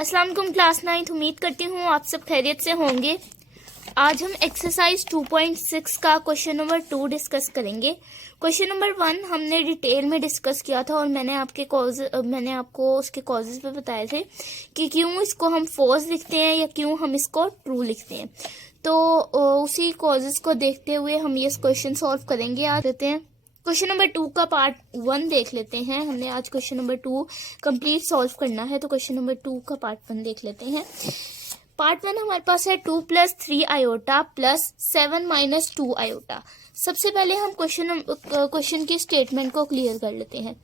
अस्सलाम वालेकुम क्लास 9। उम्मीद करती हूँ आप सब खैरियत से होंगे। आज हम एक्सरसाइज 2.6 का क्वेश्चन नंबर 2 डिस्कस करेंगे। क्वेश्चन नंबर 1 हमने डिटेल में डिस्कस किया था और मैंने आपको उसके कॉजेज पे बताए थे कि क्यों इसको हम फॉल्स लिखते हैं या क्यों हम इसको ट्रू लिखते हैं। तो उसी कॉजेज को देखते हुए हम ये क्वेश्चन सॉल्व करेंगे। आ देते हैं क्वेश्चन नंबर 2 का पार्ट 1 देख लेते हैं। हमने आज क्वेश्चन नंबर 2 कंप्लीट सॉल्व करना है, तो क्वेश्चन नंबर 2 का पार्ट 1 देख लेते हैं। पार्ट 1 हमारे पास है 2 + 3 आयोटा प्लस 7 - 2 आयोटा। सबसे पहले हम क्वेश्चन की स्टेटमेंट को क्लियर कर लेते हैं।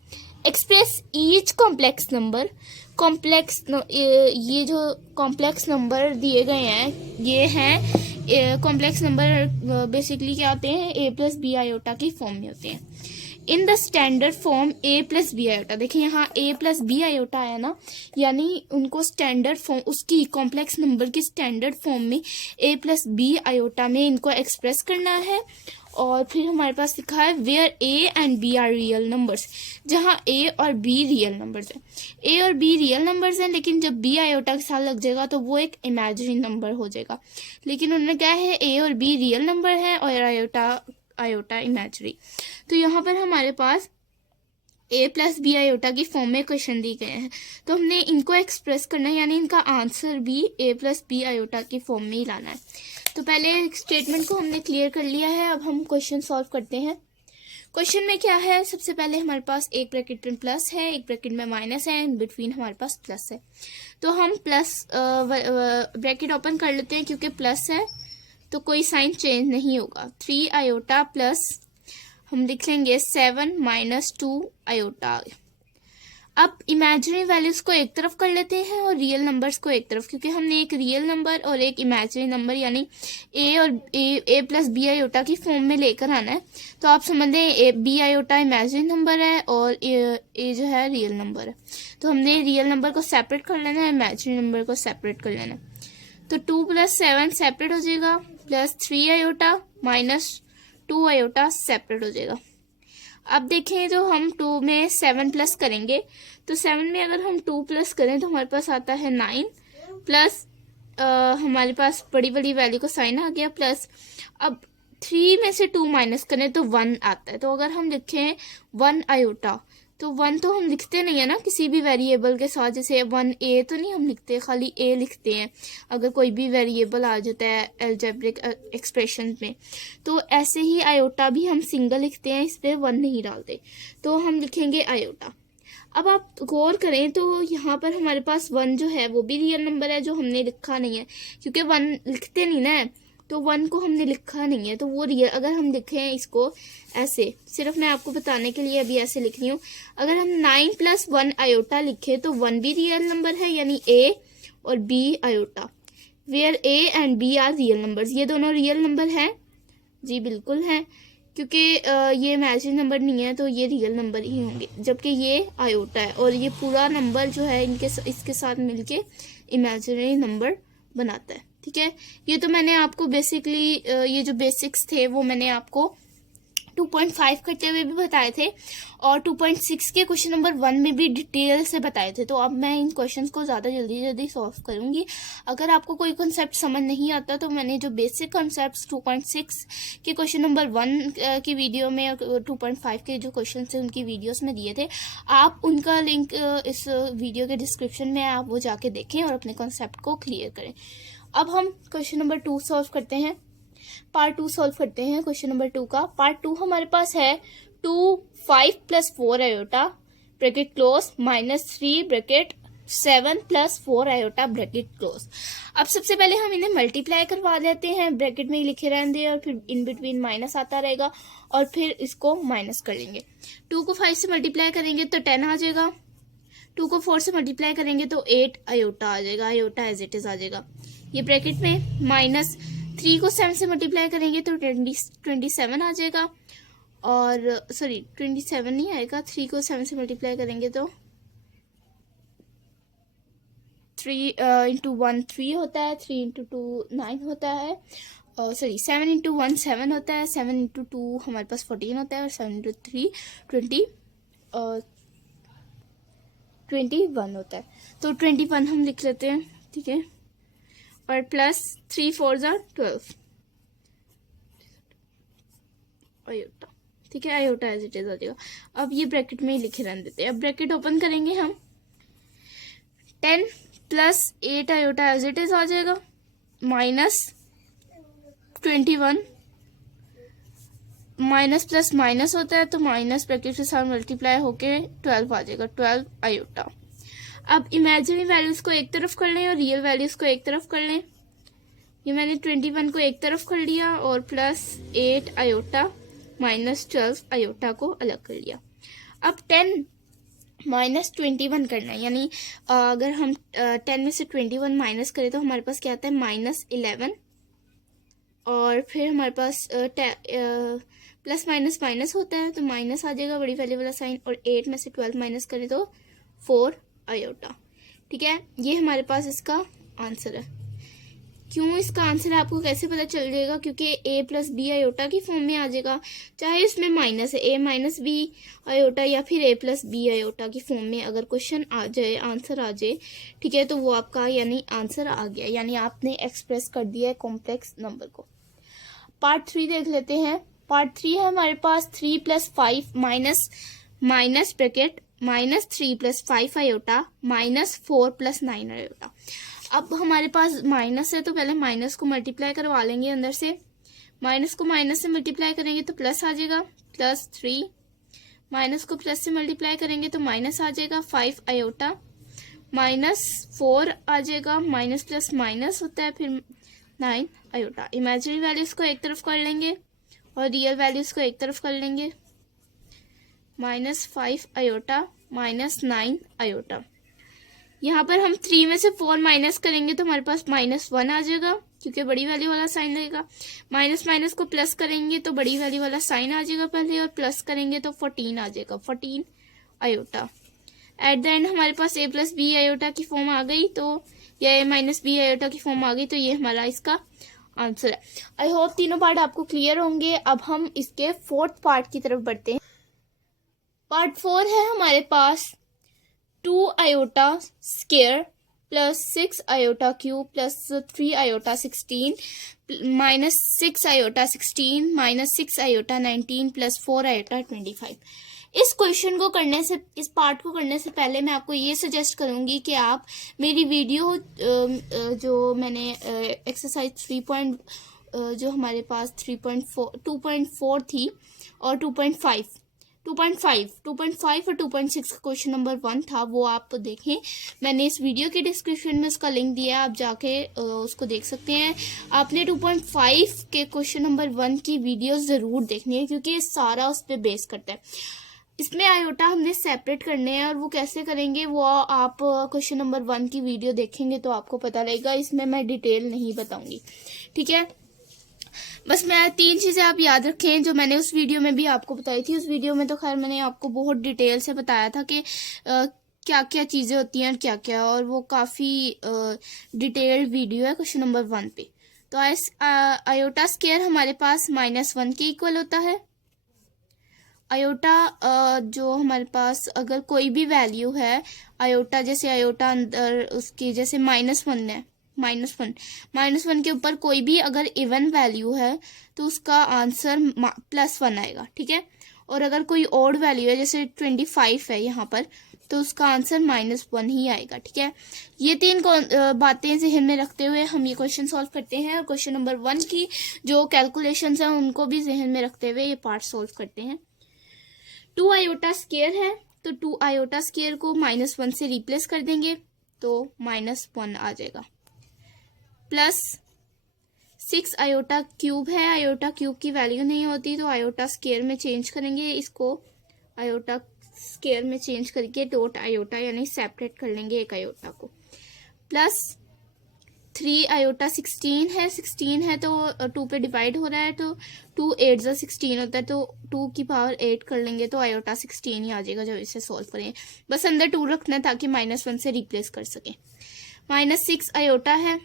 Express each complex number. ये जो कॉम्प्लेक्स नंबर दिए गए हैं ये हैं कॉम्प्लेक्स नंबर बेसिकली क्या होते हैं, a + b आयोटा की फॉर्म में होते हैं। In the standard form a + b iota. देखिए यहाँ a + b आयोटा आया ना, यानी उनको स्टैंडर्ड फॉर्म, उसकी कॉम्प्लेक्स नंबर की स्टैंडर्ड फॉर्म में a + b आयोटा में इनको एक्सप्रेस करना है। और फिर हमारे पास लिखा है where a and b are real numbers, जहाँ a और b रियल नंबर्स हैं। a और b रियल नंबर्स हैं, लेकिन जब b आयोटा के साथ लग जाएगा तो वो एक इमेजिनरी नंबर हो जाएगा। लेकिन उन्होंने क्या है, a और b रियल नंबर है और आयोटा इमेजिनरी। तो यहाँ पर हमारे पास a + b आयोटा की फॉर्म में क्वेश्चन दिए गए हैं, तो हमने इनको एक्सप्रेस करना है, यानी इनका आंसर भी a + b आयोटा की फॉर्म में ही लाना है। तो पहले स्टेटमेंट को हमने क्लियर कर लिया है, अब हम क्वेश्चन सॉल्व करते हैं। क्वेश्चन में क्या है, सबसे पहले हमारे पास एक ब्रैकेट में प्लस है, एक ब्रैकेट में माइनस है, इन बिटवीन हमारे पास प्लस है। तो हम प्लस ब्रैकेट ओपन कर लेते हैं, क्योंकि प्लस है तो कोई साइन चेंज नहीं होगा। 3 आयोटा प्लस हम लिख लेंगे 7 - 2 आयोटा। अब इमेजिनरी वैल्यूज को एक तरफ कर लेते हैं और रियल नंबर्स को एक तरफ, क्योंकि हमने एक रियल नंबर और एक इमेजिनरी नंबर यानी a + b आयोटा की फॉर्म में लेकर आना है। तो आप समझ लें b आयोटा इमेजिनरी नंबर है और a जो है रियल नंबर है। तो हमने रियल नंबर को सेपरेट कर लेना है, इमेजिनरी नंबर को सेपरेट कर लेना है। तो 2 + 7 सेपरेट हो जाएगा, प्लस 3 आयोटा - 2 आयोटा सेपरेट हो जाएगा। अब देखें तो हम 2 में 7 प्लस करेंगे, तो 7 में अगर हम 2 प्लस करें तो हमारे पास आता है 9 प्लस हमारे पास बड़ी बड़ी वैल्यू का साइन आ गया प्लस। अब 3 में से 2 माइनस करें तो 1 आता है। तो अगर हम लिखें 1 आयोटा, तो 1 तो हम लिखते नहीं है ना किसी भी वेरिएबल के साथ, जैसे 1a तो नहीं हम लिखते, खाली a लिखते हैं अगर कोई भी वेरिएबल आ जाता है अलजेब्रिक एक्सप्रेशन में। तो ऐसे ही आयोटा भी हम सिंगल लिखते हैं, इस पर 1 नहीं डालते, तो हम लिखेंगे आयोटा। अब आप गौर करें तो यहाँ पर हमारे पास 1 जो है वो भी रियल नंबर है, जो हमने लिखा नहीं है, क्योंकि 1 लिखते नहीं ना, तो 1 को हमने लिखा नहीं है, तो वो रियल। अगर हम लिखें इसको ऐसे, सिर्फ मैं आपको बताने के लिए अभी ऐसे लिख रही हूँ, अगर हम 9 + 1 आयोटा लिखे तो 1 भी रियल नंबर है, यानी a और b iota, where a and b are real numbers. ये दोनों रियल नंबर हैं जी, बिल्कुल हैं, क्योंकि ये इमेजिनरी नंबर नहीं है तो ये रियल नंबर ही होंगे, जबकि ये आयोटा है और ये पूरा नंबर जो है इसके साथ मिलके इमेजिनरी नंबर बनाता है। ठीक है, ये तो मैंने आपको बेसिकली ये जो बेसिक्स थे वो मैंने आपको 2.5 करते हुए भी बताए थे और 2.6 के क्वेश्चन नंबर 1 में भी डिटेल से बताए थे। तो अब मैं इन क्वेश्चंस को ज़्यादा जल्दी सॉल्व करूंगी। अगर आपको कोई कॉन्सेप्ट समझ नहीं आता तो मैंने जो बेसिक कॉन्सेप्ट्स 2.6 के क्वेश्चन नंबर 1 की वीडियो में और 2.5 के जो क्वेश्चन थे उनकी वीडियोस में दिए थे, आप उनका लिंक इस वीडियो के डिस्क्रिप्शन में आप वो जाके देखें और अपने कॉन्सेप्ट को क्लियर करें। अब हम क्वेश्चन नंबर 2 सॉल्व करते हैं, पार्ट 2 सॉल्व करते हैं क्वेश्चन नंबर 2 का। पार्ट 2 हमारे पास है 2 5 + 4 iota bracket close -3 bracket 7 + 4 iota bracket close. अब सबसे पहले हम इन्हें मल्टीप्लाई करवा देते हैं, ब्रैकेट में ही लिखे रहेंगे और फिर इन बिटवीन माइनस आता रहेगा और फिर इसको माइनस कर लेंगे। 2 को 5 से मल्टीप्लाई करेंगे तो 10 आ जाएगा, 2 को 4 से मल्टीप्लाई करेंगे तो 8 आयोटा आ जाएगा, आयोटा एज इट इज आ जाएगा। ये ब्रैकेट में माइनस 3 को 7 से मल्टीप्लाई करेंगे तो 27 आ जाएगा, और सॉरी 27 नहीं आएगा, 3 को 7 से मल्टीप्लाई करेंगे तो 3 × 1 3 होता है, 3 × 2 9 होता है, सॉरी 7 × 1 7 होता है, 7 × 2 हमारे पास 14 होता है और 7 × 3 20 21 होता है, तो 21 हम लिख लेते हैं, ठीक है। और प्लस 3 4 ज़ा 12 आयोटा, ठीक है। आयोटा एज इट इज आ जाएगा। अब ये ब्रैकेट में ही लिखे रहने देते हैं। अब ब्रैकेट ओपन करेंगे हम, 10 plus 8 iota as it is आ जाएगा, माइनस 21, माइनस प्लस माइनस होता है तो माइनस ब्रैकेट के साथ मल्टीप्लाई होके 12 आ जाएगा, 12 आयोटा। अब इमेजिनरी वैल्यूज को एक तरफ कर लें और रियल वैल्यूज को एक तरफ कर लें। ये मैंने 21 को एक तरफ कर लिया और प्लस 8 आयोटा माइनस 12 आयोटा को अलग कर लिया। अब 10 माइनस 21 करना है, यानी अगर हम 10 में से 21 माइनस करें तो हमारे पास क्या आता है, माइनस 11। और फिर हमारे पास प्लस माइनस माइनस होता है तो माइनस आ जाएगा, बड़ी वैल्यू वाला साइन। और 8 में से 12 माइनस करें तो 4 आयोटा, ठीक है। ये हमारे पास इसका आंसर है। क्यों इसका आंसर है आपको कैसे पता चल जाएगा, क्योंकि a प्लस बी आयोटा की फॉर्म में आ जाएगा, चाहे इसमें माइनस है, a माइनस बी आयोटा या फिर a प्लस बी आयोटा की फॉर्म में अगर क्वेश्चन आ जाए, आंसर आ जाए, ठीक है, तो वो आपका यानी आंसर आ गया, यानी आपने एक्सप्रेस कर दिया है कॉम्प्लेक्स नंबर को। पार्ट 3 देख लेते हैं। पार्ट 3 है हमारे पास 3 plus 5 minus minus bracket minus 3 plus 5 iota minus 4 plus 9 iota. अब हमारे पास माइनस है तो पहले माइनस को मल्टीप्लाई करवा लेंगे अंदर से, माइनस को माइनस से मल्टीप्लाई करेंगे तो प्लस आ जाएगा, प्लस 3, माइनस को प्लस से मल्टीप्लाई करेंगे तो माइनस आ जाएगा 5 आयोटा, माइनस 4 आ जाएगा, माइनस प्लस माइनस होता है फिर 9 आयोटा। इमेजिनरी वैल्यूज को एक तरफ कर लेंगे और रियल वैल्यूज को एक तरफ कर लेंगे, माइनस 5 आयोटा माइनस 9 आयोटा। यहाँ पर हम 3 में से 4 माइनस करेंगे तो हमारे पास माइनस 1 आ जाएगा, क्योंकि बड़ी वैल्यू वाला साइन लगेगा। माइनस माइनस को प्लस करेंगे तो बड़ी वैल्यू वाला साइन आ जाएगा पहले, और प्लस करेंगे तो 14 आ जाएगा, 14 आयोटा। एट द एंड हमारे पास a प्लस बी आयोटा की फॉर्म आ गई, तो या a माइनस बी आयोटा की फॉर्म आ गई, तो ये हमारा इसका आंसर है। आई होप तीनों पार्ट आपको क्लियर होंगे। अब हम इसके 4th पार्ट की तरफ बढ़ते हैं। पार्ट 4 है हमारे पास 2 iota square plus 6 iota cube plus 3 iota 16 minus 6 iota 16 minus 6 iota 19 plus 4 iota 25। इस क्वेश्चन को करने से, इस पार्ट को करने से पहले मैं आपको ये सजेस्ट करूंगी कि आप मेरी वीडियो जो मैंने एक्सरसाइज 3 जो हमारे पास 3.4 2.4 थी और 2.5 और 2.6 का क्वेश्चन नंबर 1 था, वो आप देखें। मैंने इस वीडियो के डिस्क्रिप्शन में उसका लिंक दिया है, आप जाके उसको देख सकते हैं। आपने 2.5 के क्वेश्चन नंबर 1 की वीडियो ज़रूर देखनी है, क्योंकि ये सारा उस पर बेस करता है। इसमें आयोटा हमने सेपरेट करने हैं, और वो कैसे करेंगे वो आप क्वेश्चन नंबर 1 की वीडियो देखेंगे तो आपको पता लगेगा। इसमें मैं डिटेल नहीं बताऊंगी, ठीक है। बस मैं 3 चीज़ें आप याद रखें जो मैंने उस वीडियो में भी आपको बताई थी। उस वीडियो में तो खैर मैंने आपको बहुत डिटेल से बताया था कि क्या क्या चीज़ें होती हैं और क्या क्या, और वो काफ़ी डिटेल्ड वीडियो है क्वेश्चन नंबर 1 पे। तो आयोटा स्क्वायर हमारे पास -1 के इक्वल होता है। आयोटा जो हमारे पास अगर कोई भी वैल्यू है, आयोटा जैसे आयोटा अंदर उसकी जैसे -1 है, -1 के ऊपर कोई भी अगर इवन वैल्यू है तो उसका आंसर +1 आएगा, ठीक है। और अगर कोई ऑड वैल्यू है जैसे 25 है यहाँ पर, तो उसका आंसर -1 ही आएगा, ठीक है। ये 3 बातें जहन में रखते हुए हम ये क्वेश्चन सॉल्व करते हैं, और क्वेश्चन नंबर 1 की जो कैलकुलेशंस हैं उनको भी जहन में रखते हुए ये पार्ट सॉल्व करते हैं। 2 आयोटा स्क्वायर है तो 2 आयोटा स्क्वायर को -1 से रिप्लेस कर देंगे तो -1 आ जाएगा, प्लस 6 आयोटा क्यूब है। आयोटा क्यूब की वैल्यू नहीं होती तो आयोटा स्क्वायर में चेंज करेंगे, इसको आयोटा स्क्वायर में चेंज करके डॉट आयोटा यानी सेपरेट कर लेंगे एक आयोटा को, प्लस 3 आयोटा 16 है तो 2 पे डिवाइड हो रहा है तो 2 8 जा 16 होता है, तो 2 की पावर 8 कर लेंगे तो आयोटा 16 ही आ जाएगा जब इसे सॉल्व करें। बस अंदर 2 रखना ताकि -1 से रिप्लेस कर सकें। -6 आयोटा है,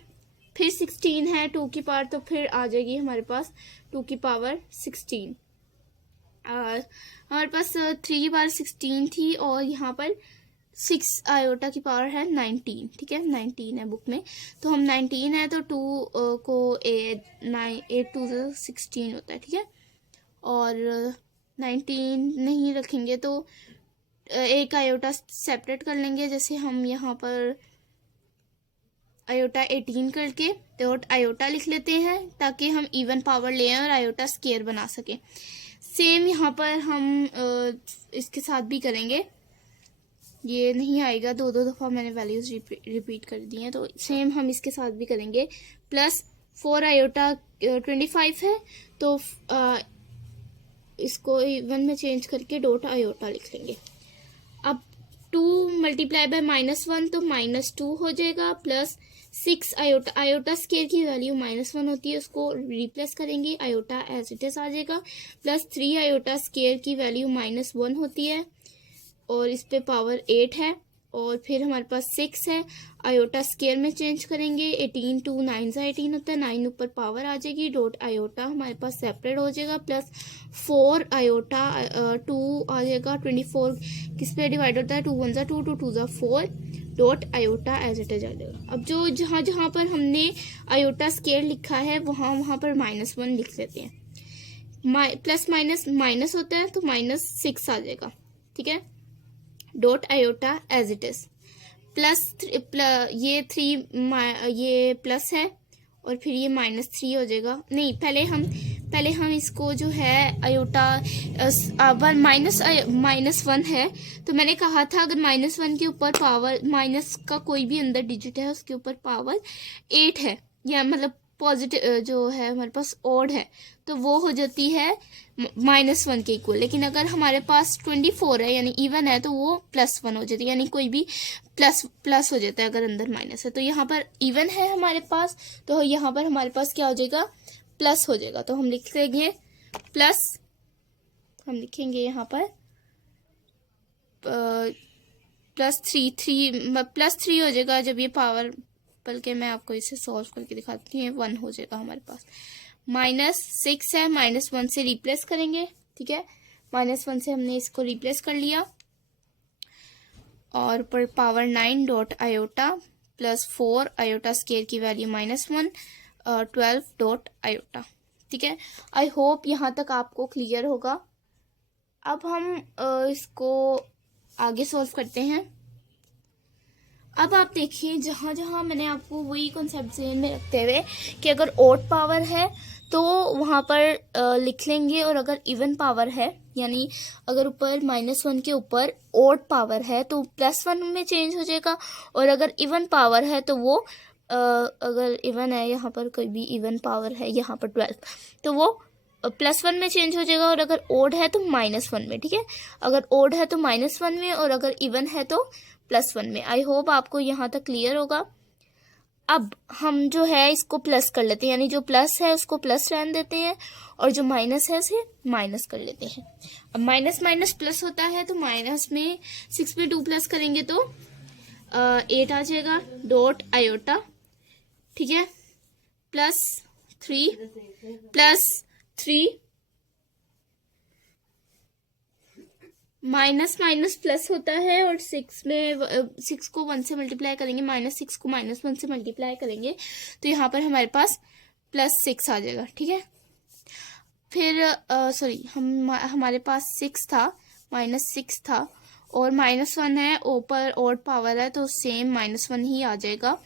फिर 16 है 2 की पावर, तो फिर आ जाएगी हमारे पास 2 की पावर 16। हमारे पास 3 की पावर 16 थी और यहाँ पर 6 आयोटा की पावर है 19, ठीक है 19 है बुक में, तो हम 19 है तो 2 को 8 2 16 होता है, ठीक है। और 19 नहीं रखेंगे तो एक आयोटा सेपरेट कर लेंगे, जैसे हम यहाँ पर आयोटा 18 करके डॉट आयोटा लिख लेते हैं ताकि हम इवन पावर ले आए और आयोटा स्केयर बना सकें। सेम यहाँ पर हम इसके साथ भी करेंगे, ये नहीं आएगा, दो दफ़ा मैंने वैल्यूज रिपीट कर दी हैं, तो सेम हम इसके साथ भी करेंगे। प्लस 4 आयोटा 25 है तो इसको इवन में चेंज करके डॉट आयोटा लिख लेंगे। अब 2 मल्टीप्लाई बाय -1 तो -2 हो जाएगा, प्लस 6 आयोटा, आयोटा स्केयर की वैल्यू -1 होती है, उसको रिप्लेस करेंगे, आयोटा एज इट इज आ जाएगा, प्लस 3 आयोटा स्केयर की वैल्यू -1 होती है और इस पे पावर 8 है, और फिर हमारे पास 6 है, आयोटा स्केयर में चेंज करेंगे, 18 2 9 से 18 होता है, 9 ऊपर पावर आ जाएगी, डॉट आयोटा हमारे पास सेपरेट हो जाएगा, प्लस 4 आयोटा 2 आ जाएगा, 24 किस पे डिवाइड होता है, 2 1 जा 2 2 2 जा 4, dot iota as it is आ जाएगा। अब जो जहाँ जहाँ पर हमने आयोटा स्केयर लिखा है वहाँ पर -1 लिख लेते हैं, प्लस माइनस माइनस होता है तो -6 आ जाएगा, ठीक है, dot iota as it is, plus ये 3 ये प्लस है और फिर ये -3 हो जाएगा, नहीं पहले हम इसको जो है आयोटा -1 है, तो मैंने कहा था अगर -1 के ऊपर पावर माइनस का कोई भी अंदर डिजिट है उसके ऊपर पावर 8 है, या मतलब पॉजिटिव जो है हमारे पास ऑड है तो वो हो जाती है -1 के इक्वल, लेकिन अगर हमारे पास 24 है यानी इवन है तो वो +1 हो जाती है, यानी कोई भी प्लस हो जाता है अगर अंदर माइनस है। तो यहाँ पर इवन है हमारे पास, तो यहाँ पर हमारे पास क्या हो जाएगा, प्लस हो जाएगा, तो हम लिख लेंगे प्लस, हम लिखेंगे यहाँ पर +3 हो जाएगा जब ये पावर, बल्कि मैं आपको इसे सॉल्व करके दिखाती हूँ, 1 हो जाएगा हमारे पास, -6 है, -1 से रिप्लेस करेंगे, ठीक है, -1 से हमने इसको रिप्लेस कर लिया, और पर power 9 dot iota plus 4 iota square की वैल्यू -1 12 डॉट आयोटा, ठीक है। आई होप यहाँ तक आपको क्लियर होगा। अब हम इसको आगे सॉल्व करते हैं। अब आप देखिए जहाँ जहाँ मैंने आपको वही कॉन्सेप्ट ज़हन में रखते हुए कि अगर ऑड पावर है तो वहाँ पर लिख लेंगे, और अगर इवन पावर है यानी अगर ऊपर -1 के ऊपर ऑड पावर है तो +1 में चेंज हो जाएगा, और अगर इवन पावर है तो वो अगर इवन है, यहाँ पर कोई भी इवन पावर है यहाँ पर 12, तो वो +1 में चेंज हो जाएगा, और अगर ऑड है तो -1 में, ठीक है, अगर ऑड है तो -1 में, और अगर इवन है तो +1 में। आई होप आपको यहाँ तक क्लियर होगा। अब हम जो है इसको प्लस कर लेते हैं, यानी जो प्लस है उसको प्लस रहने देते हैं और जो माइनस है उसे माइनस कर लेते हैं। अब माइनस माइनस प्लस होता है तो माइनस में 6 में 2 प्लस करेंगे तो 8 आ जाएगा, डॉट आयोटा, ठीक है, +3 माइनस माइनस प्लस होता है, और 6 को 1 से मल्टीप्लाई करेंगे, -6 को -1 से मल्टीप्लाई करेंगे तो यहाँ पर हमारे पास +6 आ जाएगा, ठीक है। फिर हमारे पास 6 था, -6 था, और -1 है, ऊपर ऑड पावर है तो सेम -1 ही आ जाएगा,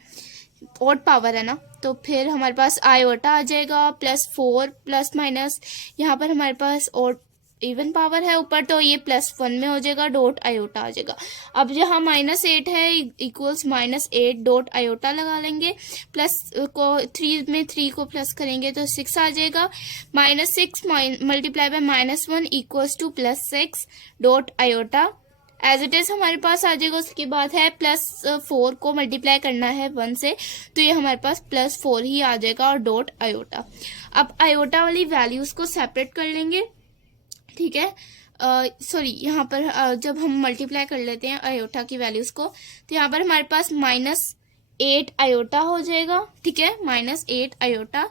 ऑड पावर है ना, तो फिर हमारे पास आयोटा आ जाएगा, +4 प्लस माइनस, यहाँ पर हमारे पास ऑड इवन पावर है ऊपर तो ये +1 में हो जाएगा, डॉट आयोटा आ जाएगा। अब जहाँ -8 है इक्वल्स -8 डॉट आयोटा लगा लेंगे, प्लस को 3 में 3 को प्लस करेंगे तो 6 आ जाएगा, -6 multiply by -1 equals to +6 dot iota as it is हमारे पास आ जाएगा। उसके बाद है +4 को मल्टीप्लाई करना है 1 से, तो ये हमारे पास +4 ही आ जाएगा, और डॉट आयोटा। अब आयोटा वाली वैल्यूज को सेपरेट कर लेंगे, ठीक है, यहाँ पर जब हम मल्टीप्लाई कर लेते हैं आयोटा की वैल्यूज को तो यहाँ पर हमारे पास -8 आयोटा हो जाएगा, ठीक है, -8 आयोटा,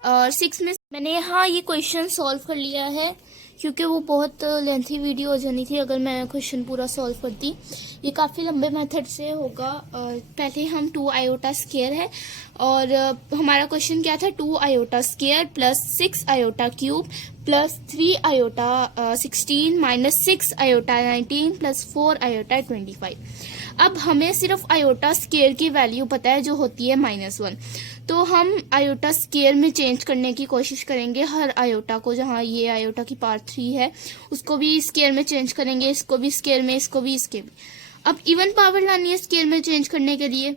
और 6 में मैंने यहाँ ये क्वेश्चन सॉल्व कर लिया है क्योंकि वो बहुत लेंथी वीडियो हो जानी थी अगर मैं क्वेश्चन पूरा सॉल्व करती। ये काफ़ी लंबे मेथड से होगा। पहले हम 2 आयोटा स्क्वायर है और हमारा क्वेश्चन क्या था, 2 iota square plus 6 iota cube plus 3 iota 16 minus 6 iota 19 plus 4 iota 25। अब हमें सिर्फ आयोटा स्क्वायर की वैल्यू पता है जो होती है -1, तो हम आयोटा स्क्वायर में चेंज करने की कोशिश करेंगे हर आयोटा को। जहाँ ये आयोटा की पावर 3 है उसको भी स्क्वायर में चेंज करेंगे, इसको भी स्क्वायर में, इसको भी स्क्वायर में। अब इवन पावर लानी है स्क्वायर में चेंज करने के लिए,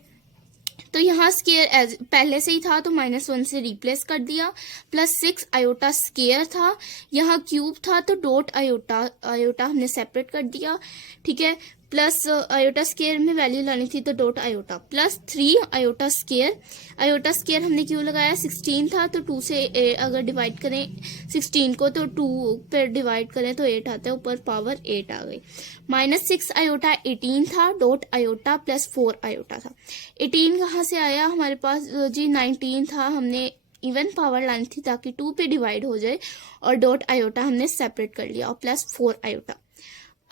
तो यहाँ स्क्वायर पहले से ही था तो -1 से रिप्लेस कर दिया। प्लस 6 आयोटा स्क्वायर था, यहाँ क्यूब था तो डॉट आयोटा हमने सेपरेट कर दिया, ठीक है। प्लस आयोटा स्क्वायर में वैल्यू लानी थी तो dot iota, plus 3 iota square. Iota square हमने क्यों लगाया, 16 था तो 2 से अगर डिवाइड करें 16 को तो 2 पर डिवाइड करें तो 8 आता है, ऊपर पावर 8 आ गई। -6 आयोटा 18 था, डॉट आयोटा प्लस 4 आयोटा था। 18 कहाँ से आया हमारे पास जी, 19 था, हमने इवन पावर लानी थी ताकि 2 पे डिवाइड हो जाए, और डॉट आयोटा हमने सेपरेट कर लिया और प्लस 4 आयोटा।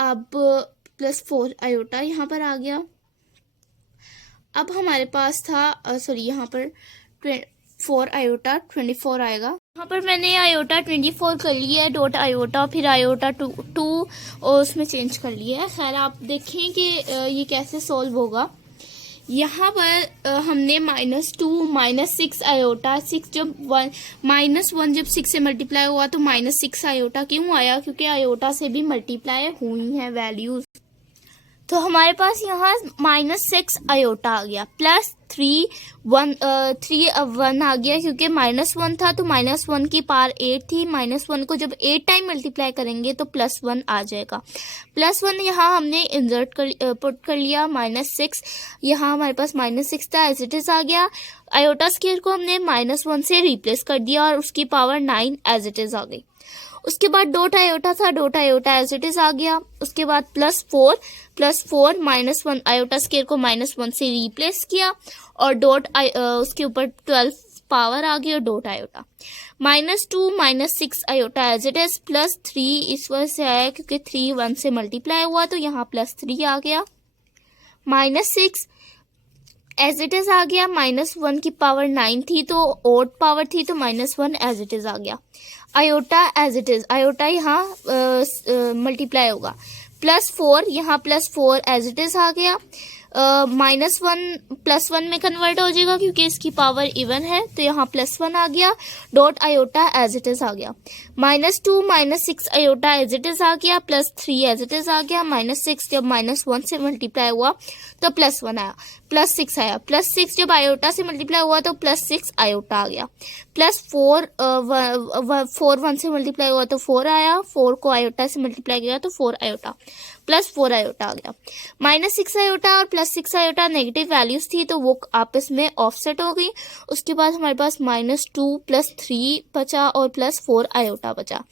अब प्लस 4 आयोटा यहाँ पर आ गया। अब हमारे पास था सॉरी यहाँ पर 4 आयोटा 24 आएगा। यहाँ पर मैंने आयोटा 24 कर लिया है, डॉट आयोटा फिर आयोटा 2 और उसमें चेंज कर लिया है। खैर आप देखें कि ये कैसे सॉल्व होगा। यहाँ पर हमने -2 -6 आयोटा 6 जब -1 जब 6 से मल्टीप्लाई हुआ तो -6 आयोटा क्यों आया, क्योंकि आयोटा से भी मल्टीप्लाई हुई है वैल्यूज। तो हमारे पास यहाँ -6 आयोटा आ गया, प्लस 3 1 आ गया, क्योंकि -1 था तो -1 की पावर 8 थी। -1 को जब 8 टाइम मल्टीप्लाई करेंगे तो +1 आ जाएगा। +1 यहाँ हमने इंसर्ट पुट कर लिया। -6 यहाँ हमारे पास -6 था, एज इट इज आ गया। आयोटा स्क्वायर को हमने -1 से रिप्लेस कर दिया और उसकी पावर 9 एज इट इज आ गई। उसके बाद डॉट आयोटा था, dot iota as it is आ गया। उसके बाद +4 -1 आयोटा स्क्वायर को -1 से रिप्लेस किया और डॉट उसके ऊपर 12 पावर आ गई और dot iota. -2 -6 iota as it is, +3 इस वजह से आया क्योंकि 3 1 से मल्टीप्लाई हुआ तो यहाँ +3 आ गया। -6 एज इट इज आ गया, -1 की पावर 9 थी तो ओड पावर थी तो -1 एज इट इज आ गया। Iota as it is, iota यहाँ मल्टीप्लाई होगा। +4 यहाँ +4 एज इट इज आ गया। -1 +1 में कन्वर्ट हो जाएगा क्योंकि इसकी पावर इवन है तो यहाँ +1 आ गया। Dot iota as it is आ गया। -2 -6 आयोटा एज इट इज आ गया, +3 एज इट इज आ गया। -6 जब -1 से मल्टीप्लाई हुआ तो +1 आया, +6 आया। +6 जब आयोटा से मल्टीप्लाई हुआ तो +6 आयोटा आ गया। +4 4 1 से मल्टीप्लाई हुआ तो 4 आया, 4 को आयोटा से मल्टीप्लाई किया तो 4 आयोटा, +4 आयोटा आ गया। -6 आयोटा और +6 आयोटा नेगेटिव वैल्यूज थी तो वो आपस में ऑफसेट हो गई। उसके बाद हमारे पास -2 +3 बचा और +4 आयोटा बचा।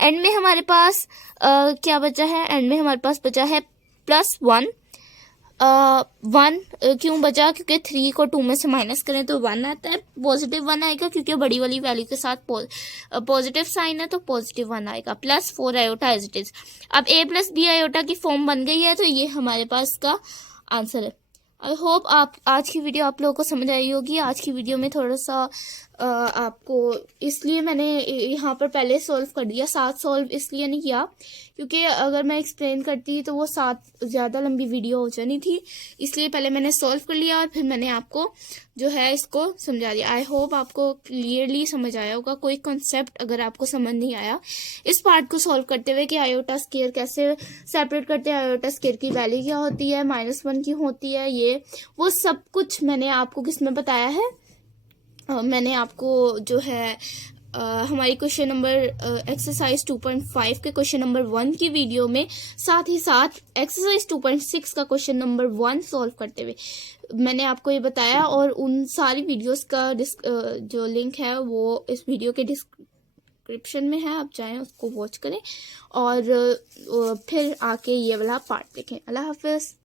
एंड में हमारे पास क्या बचा है, एंड में हमारे पास बचा है +1। 1 क्यों बचा, क्योंकि 3 को 2 में से माइनस करें तो 1 आता है, +1 आएगा क्योंकि बड़ी वाली वैल्यू के साथ पॉजिटिव साइन है तो +1 आएगा। +4 आयोटा एज इट इज। अब A + B आयोटा की फॉर्म बन गई है तो ये हमारे पास का आंसर है। आई होप आप आज की वीडियो आप लोगों को समझ आई होगी। आज की वीडियो में थोड़ा सा आपको इसलिए मैंने यहाँ पर पहले सॉल्व कर दिया, 7 सॉल्व इसलिए नहीं किया क्योंकि अगर मैं एक्सप्लेन करती तो वो 7 ज़्यादा लंबी वीडियो हो जानी थी, इसलिए पहले मैंने सॉल्व कर लिया और फिर मैंने आपको जो है इसको समझा दिया। आई होप आपको क्लियरली समझ आया होगा। कोई कॉन्सेप्ट अगर आपको समझ नहीं आया इस पार्ट को सॉल्व करते हुए कि आयोटा स्क्वायर कैसे सेपरेट करते हैं, आयोटा स्क्वायर की वैल्यू क्या होती है, -1 की होती है, ये वो सब कुछ मैंने आपको किसमें बताया है, मैंने आपको जो है हमारी क्वेश्चन नंबर एक्सरसाइज 2.5 के क्वेश्चन नंबर 1 की वीडियो में, साथ ही साथ एक्सरसाइज 2.6 का क्वेश्चन नंबर 1 सॉल्व करते हुए मैंने आपको ये बताया। और उन सारी वीडियोस का जो लिंक है वो इस वीडियो के डिस्क्रिप्शन में है, आप चाहें उसको वॉच करें और फिर आके ये वाला पार्ट देखें। अल्लाह हाफिज़।